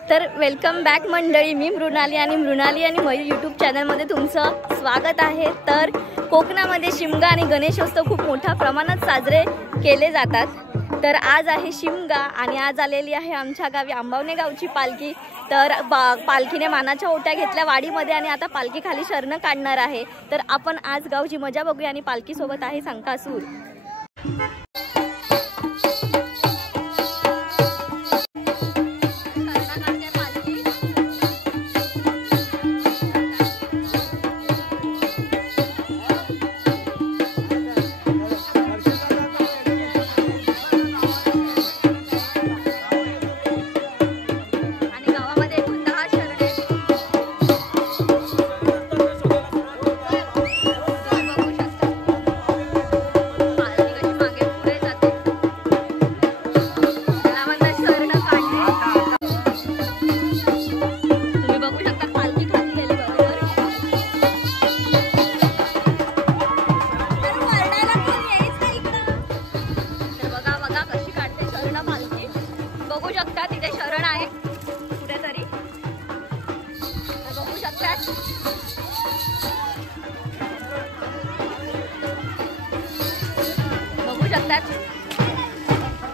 तर welcome back मंडळी, मी मृणाली आणि मयूर यूट्यूब चॅनलमध्ये तुमचं स्वागत आहे। तर कोकणामध्ये शिमगा आणि गणेशोत्सव खूप मोठ्या प्रमाणात साजरे केले जातात। तर आज आहे शिमगा आणि आज आलेली आहे आमच्या गावी आंबावणे गावची पालखी। तर पालखीने मानाच्या ओट्या घेतल्या वाडीमध्ये आणि आता पालखी खाली शरण काढणार आहे। तर आपण आज गावची मजा बघूया आणि पालखी सोबत आहे संकासूर।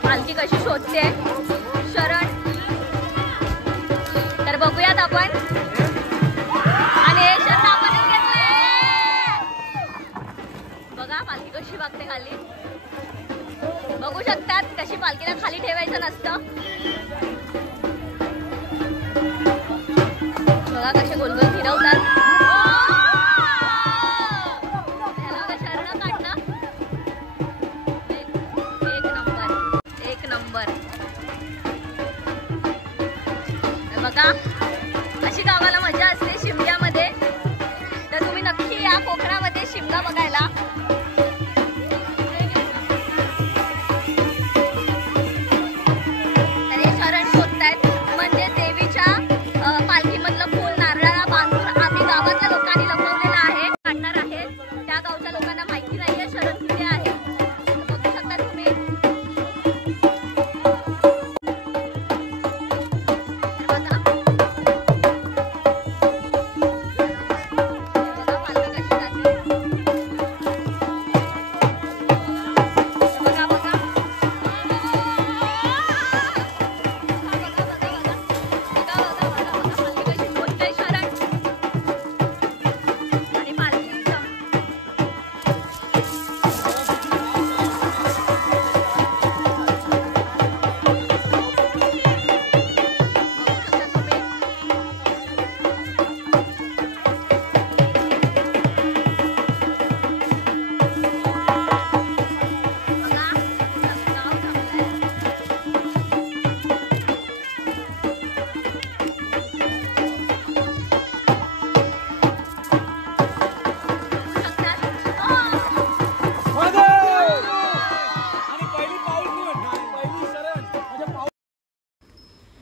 पालखी कशी शोधते शरण, तर बघूयात आपण। आणि शरण आपण घेतले, बघा पालखी कशी बघते खाली, बघू शकतात कशी पालखीला खाली ठेवायचं नसतं। बघा कसे गोल गोल फिरवतात। बघा अशी गावाला मजा असते शिमग्यामध्ये। तर तुम्ही नक्की या कोकणामध्ये शिमगा बघायला। तर हे शरण शोधतायत, म्हणजे देवीच्या पालखीमधलं फूल नारळाला बांधून आम्ही गावातल्या लोकांनी लपवलेलं आहे, काढणार आहे। त्या गावच्या लोकांना माहिती नाहीये शरण कुठे आहे, बघू शकता तुम्ही।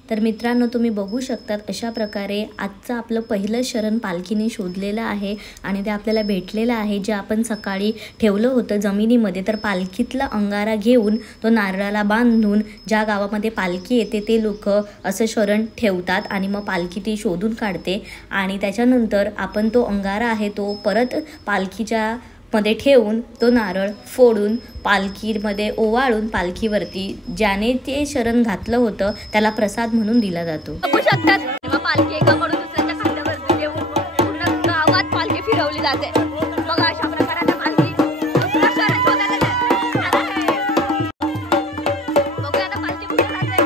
तर मित्रांनो, तुम्ही बघू शकतात अशा प्रकारे आजचं आपलं पहिलं शरण पालखीने शोधलेलं आहे आणि ते आपल्याला भेटलेलं आहे, जे आपण सकाळी ठेवलं होतं जमिनीमध्ये। तर पालखीतला अंगारा घेऊन तो नारळाला बांधून ज्या गावामध्ये पालखी येते ते लोक असं शरण ठेवतात आणि मग पालखी ती शोधून काढते आणि त्याच्यानंतर आपण तो अंगारा आहे तो परत पालखीच्या मध्ये ठेवून तो नारळ फोडून पालखीमध्ये ओवाळून पालखीवरती ज्याने ते शरण घातलं होतं त्याला प्रसाद म्हणून दिला जातो। बघू शकतात तेव्हा पालखी एकाकडून दुसऱ्याच्या खांद्यावरती देऊन पूर्ण गावात पालखी फिरवली जाते। बघा अशा प्रकारे पालखी दुसरा शरण शोधायला जाते। बघूया आता पालखी कुठे जाते।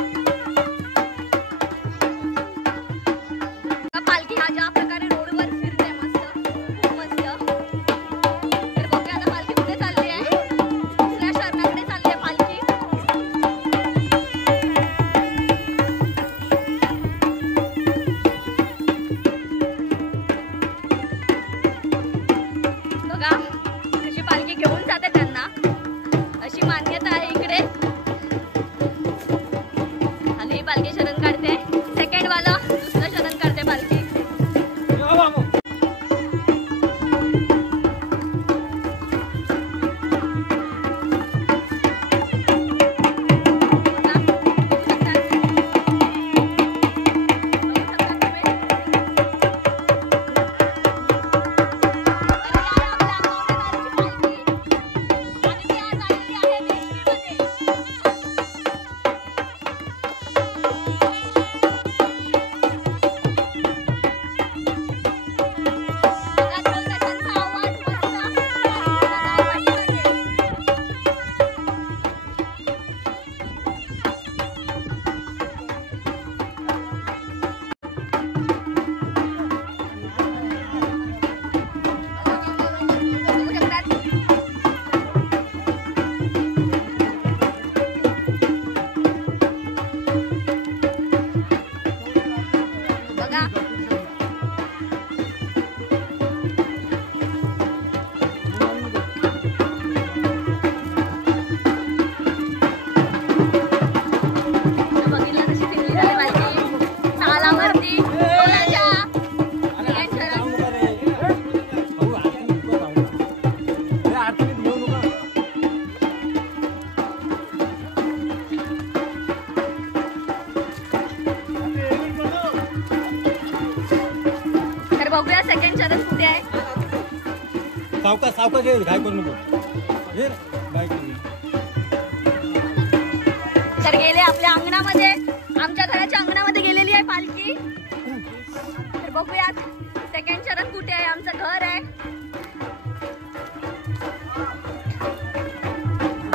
पालखी हा ज्या प्रकारे रोडवर फिरते मस्त, खूप मस्त। पालखी घेऊन जाते त्यांना, अशी मान्यता आहे इकडे. आणि ही पालखी शरण काढते, सेकंड वाला दुसरं शरण काढते पालखी. बघूया सेकंड शरण कुठे आहे. सावका सावका घे, काय करू नको. तर गेले आपल्या अंगणामध्ये, आमच्या घराच्या अंगणामध्ये गेलेली आहे पालखी. तर बघूयात सेकंड शरण कुठे आहे. आमचं घर आहे.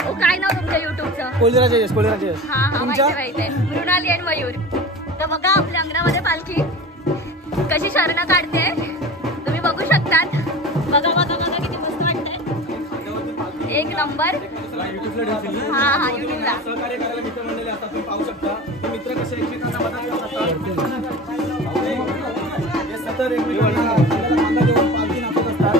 ओ काय नाव तुमच्या युट्यूबचं? कोळीराजेश, कोळीराजेश. हा हा माहिती आहे, मृणाली आणि मयूर. तर बघा आपल्या अंगणामध्ये पालखी कशी शरण काढते तुम्ही बघू शकतात. बघा बघा बघा किती मस्त वाटतंय, एक नंबर. हा हा युट्यूबला सहकार्य करायला मित्रमंडळी असतात, तुम्ही पाहू शकता. मित्र कसे एकमेकांना मदत करतात, हे सतत एकमेकांना कांदा देऊन पालखी नाचत असतात.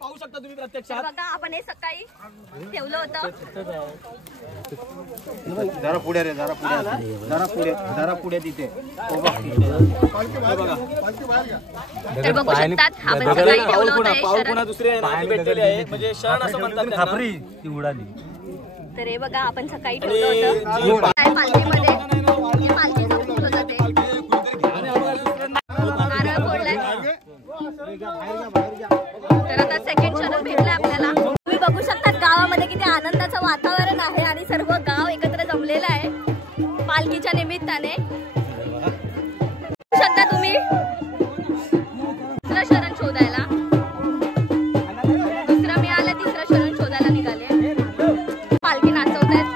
पाहू शकता तुम्ही प्रत्यक्षात. बघा आपण हे सकाळी ठेवलं होतं. जरा पुढे रे, जरा पुढे, जरा पुढे, जरा पुढे तिथे. तर बघू शकतात आपण सकाळी ठेवलं होतं. पाऊल पुन्हा दुसरे भेटलेले आहे, म्हणजे शरण असं म्हणतात खापरी ती उडाली. तर हे बघा आपण सकाळी ठेवलं होतं पालखीमध्ये. हे पालखीचं फुटलं जाते, नारळ फोडलाय. तर आता सेकंड शरण भेटलं आपल्याला. तुम्ही बघू शकता गावामध्ये किती आनंदाचं वातावरण आहे आणि सर्व गाव एकत्र जमलेलं आहे पालखीच्या निमित्ताने. बघू शकता तुम्ही दुसरं शरण शोधायला, दुसरं मिळालं, तिसरं शरण शोधायला निघाले. पालखी नाचवतात.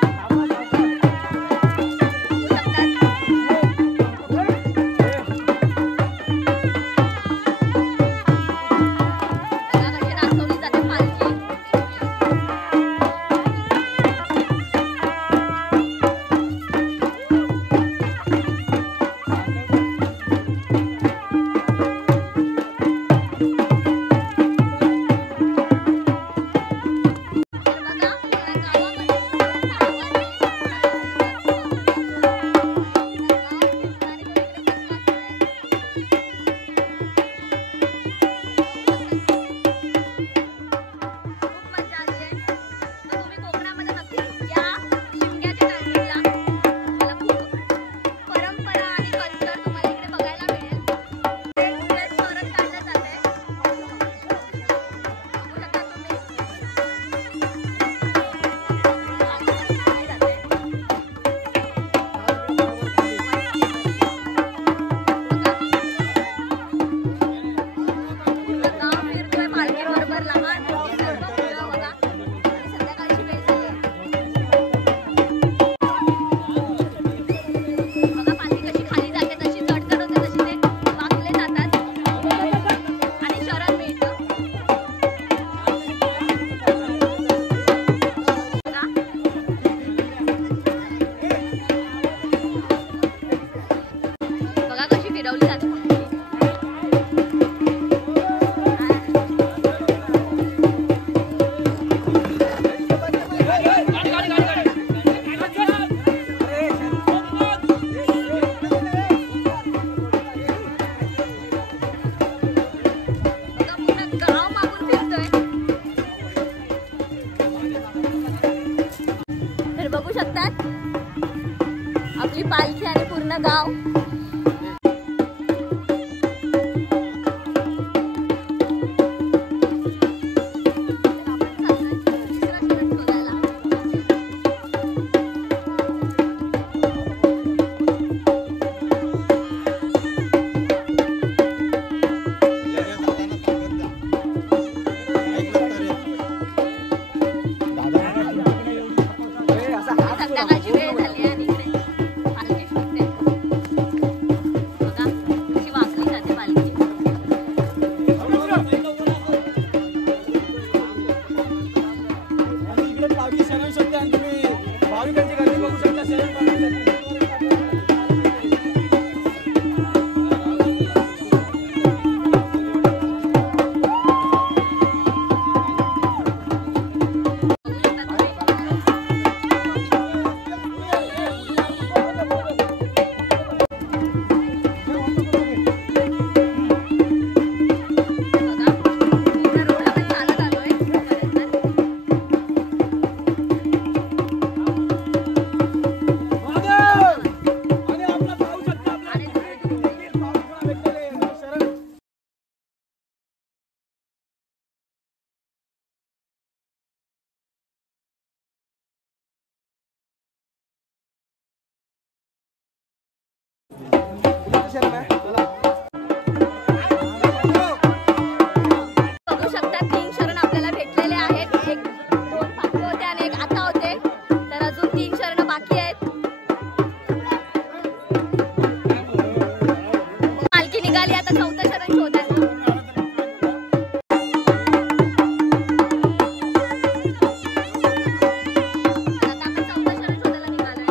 आपली पालखी आणि पूर्ण गाव. संध्याकाळची वेळ झाली आणि इकडे पालखी सुटते. बघा कशी वाजली जाते पालखी. इकडे पालखी शरण शकते आणि तुम्ही भाविकांची गर्दी बघू शकता शरण पालखीसाठी. बघू शकता 3 शरण आपल्याला भेटलेले आहेत. एक 2 पालखी होते आणि एक आता होते, तर अजून 3 शरण बाकी आहेत. पालखी निघाली, आता 4थं शरण शोधायचं. आता आपण 4थं शरण शोधायला निघालोय.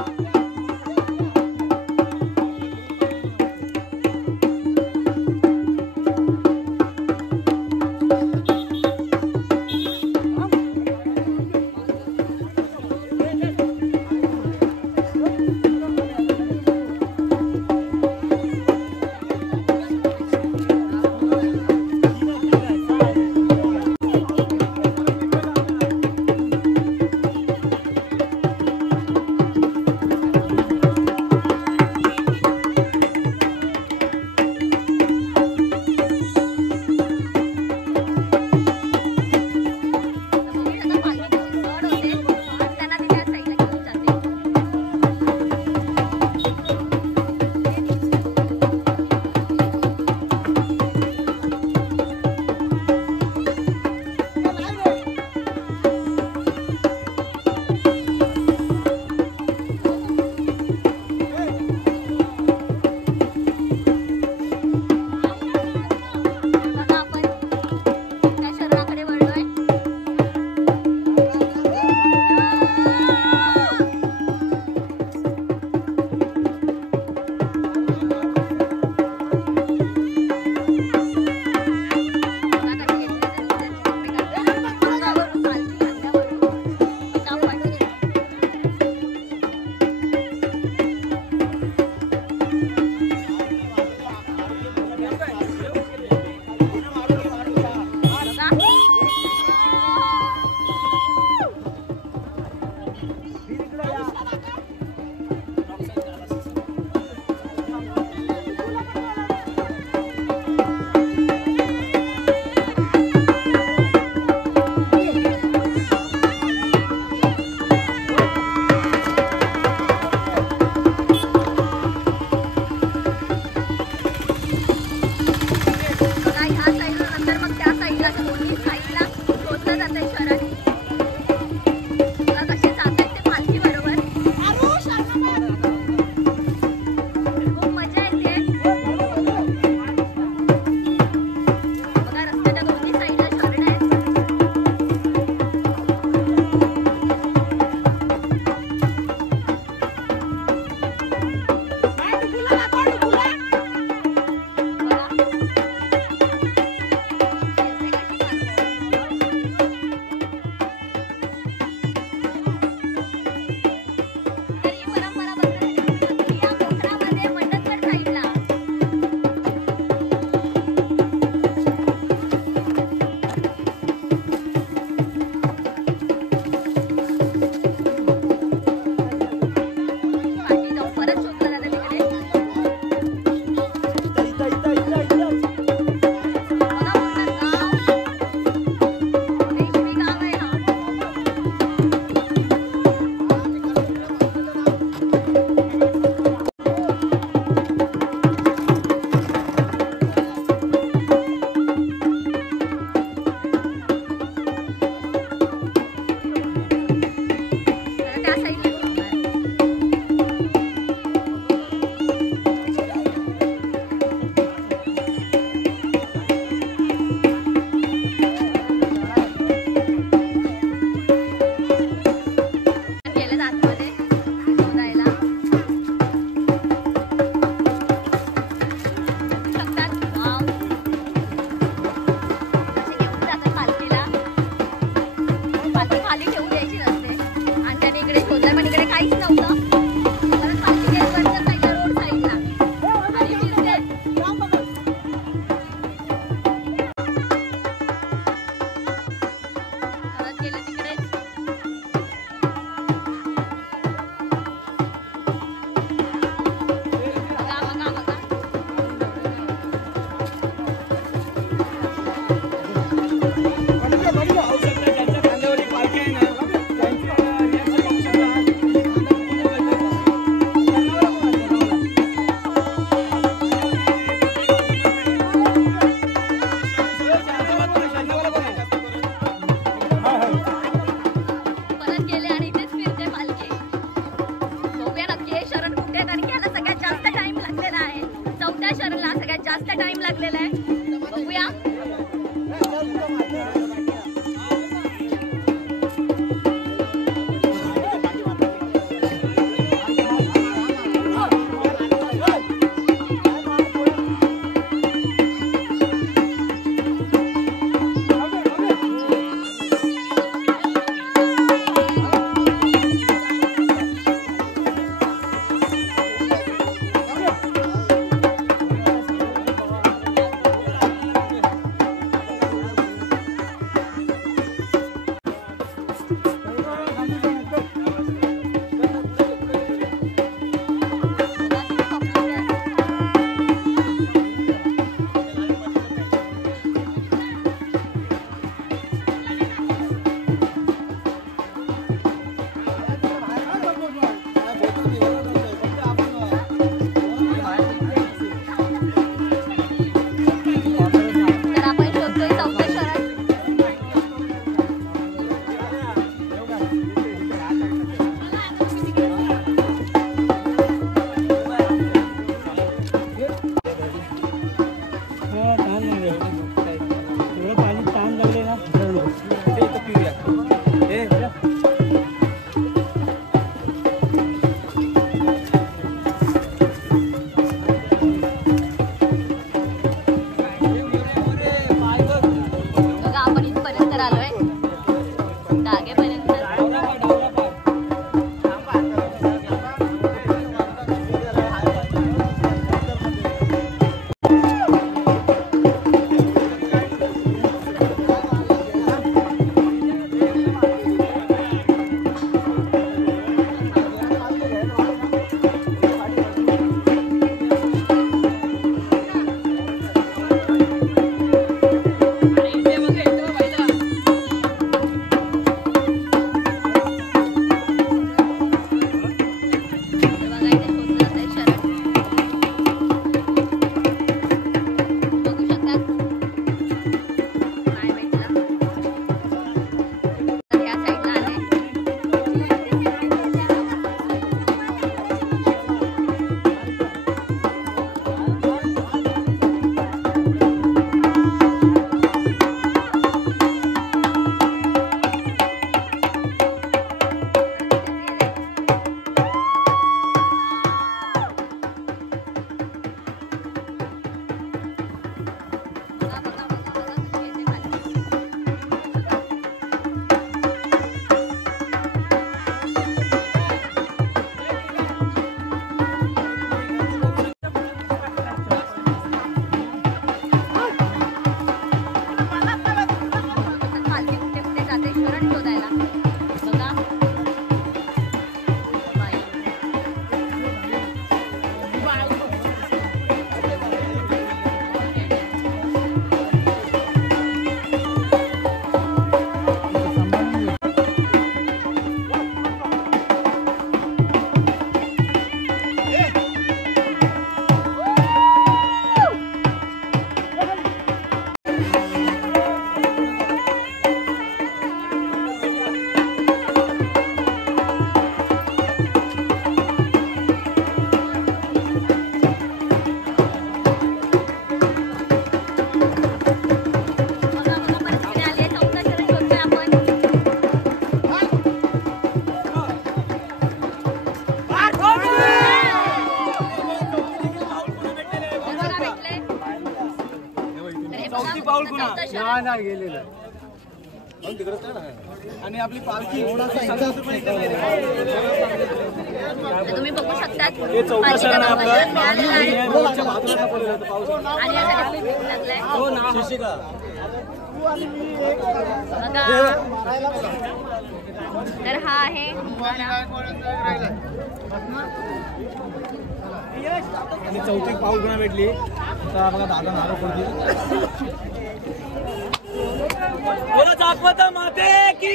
परत शोधला जास्त टाइम लागलेला आहे, बघूया. नाही गेलेलं आणि आपली पालखी तुम्ही बघू शकता तर हा आहे आणि चौथी पाऊल गुणा भेटली तर बघा दादा नारळ पडतील जागवत माते की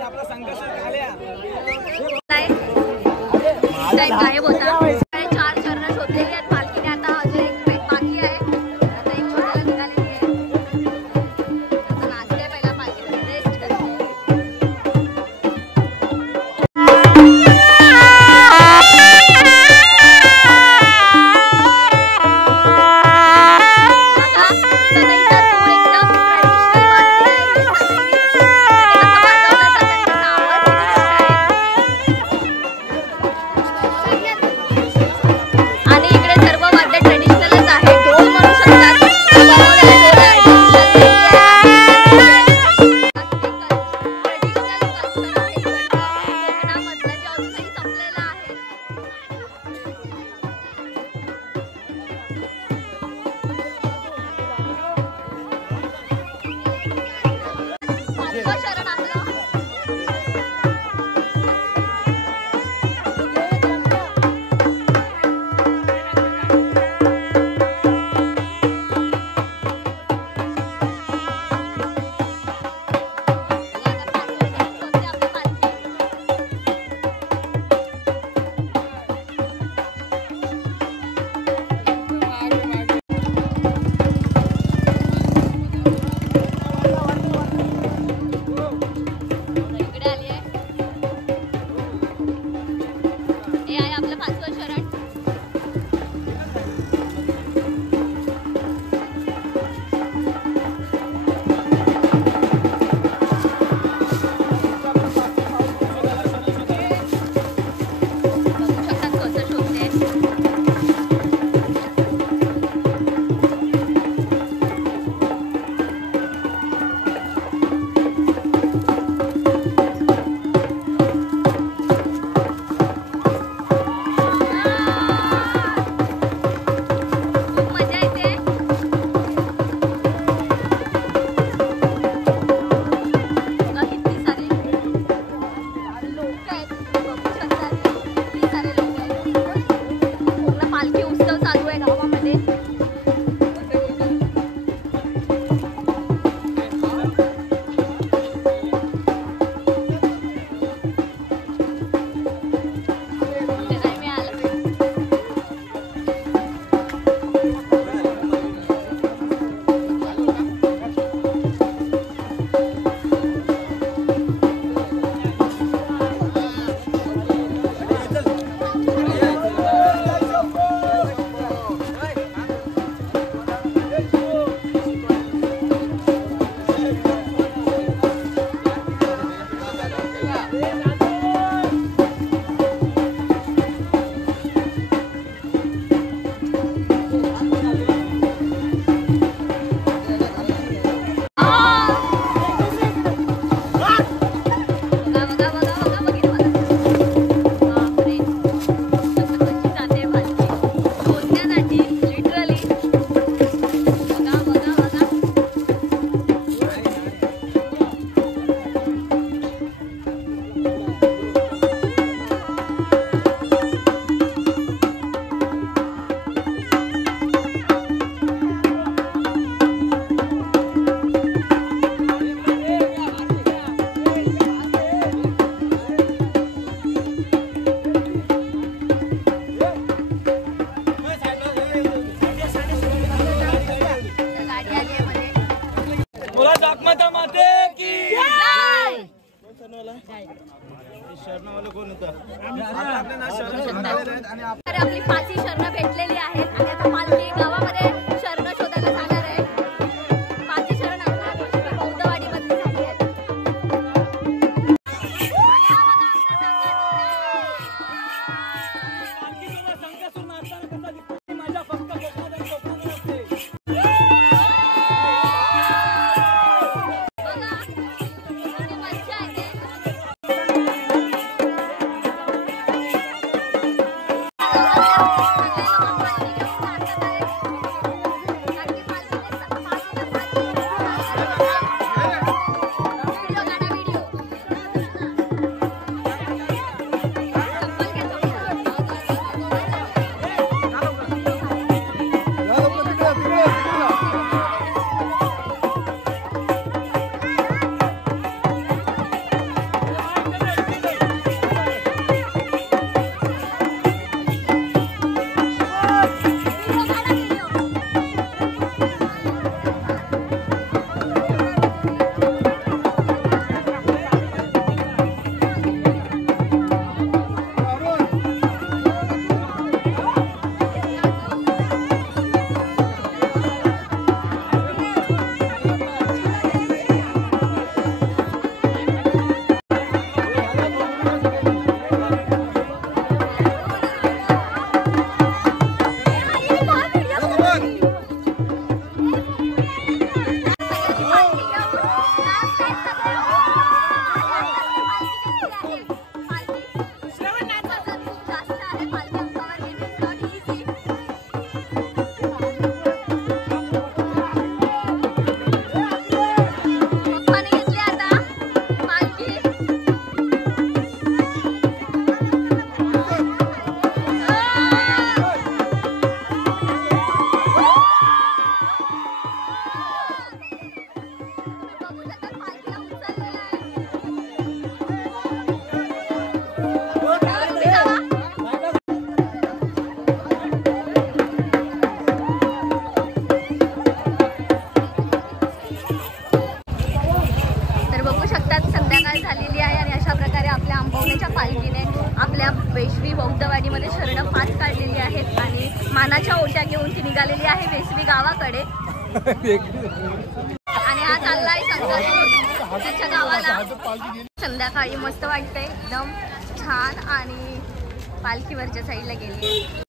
आपला संघर्ष गायब होता 4 चरण शोधलेली आहेत पालखीने आता अजून एक बाकी आहे आता एक छोट्याला निघालेली आहे आता नाचते पहिला पालखी रेस्ट करते नंतर आता आपले ना शरण शोधून आलेले आहेत आणि तर आपली 5 शरणं भेटलेली आहेत आणि आता पालखी गावामध्ये शरणं शोधायला जाणार आहे. 5 शरण आपल्या बौद्धवाडी मध्ये झाली आहेत. माझ्या फक्त कोकणात असते. झालेली आहे आणि अशा प्रकारे आपल्या आंबवण्याच्या पालखीने आपल्या वेशवी बौद्धवाडीमध्ये शरण 5 काढलेली आहेत आणि मानाच्या ओट्या घेऊन ती निघालेली आहे वेशवी गावाकडे. आणि हा चाललाय त्याच्या गावाला. संध्याकाळी मस्त वाटतंय, एकदम छान. आणि पालखी वरच्या साईडला गेली.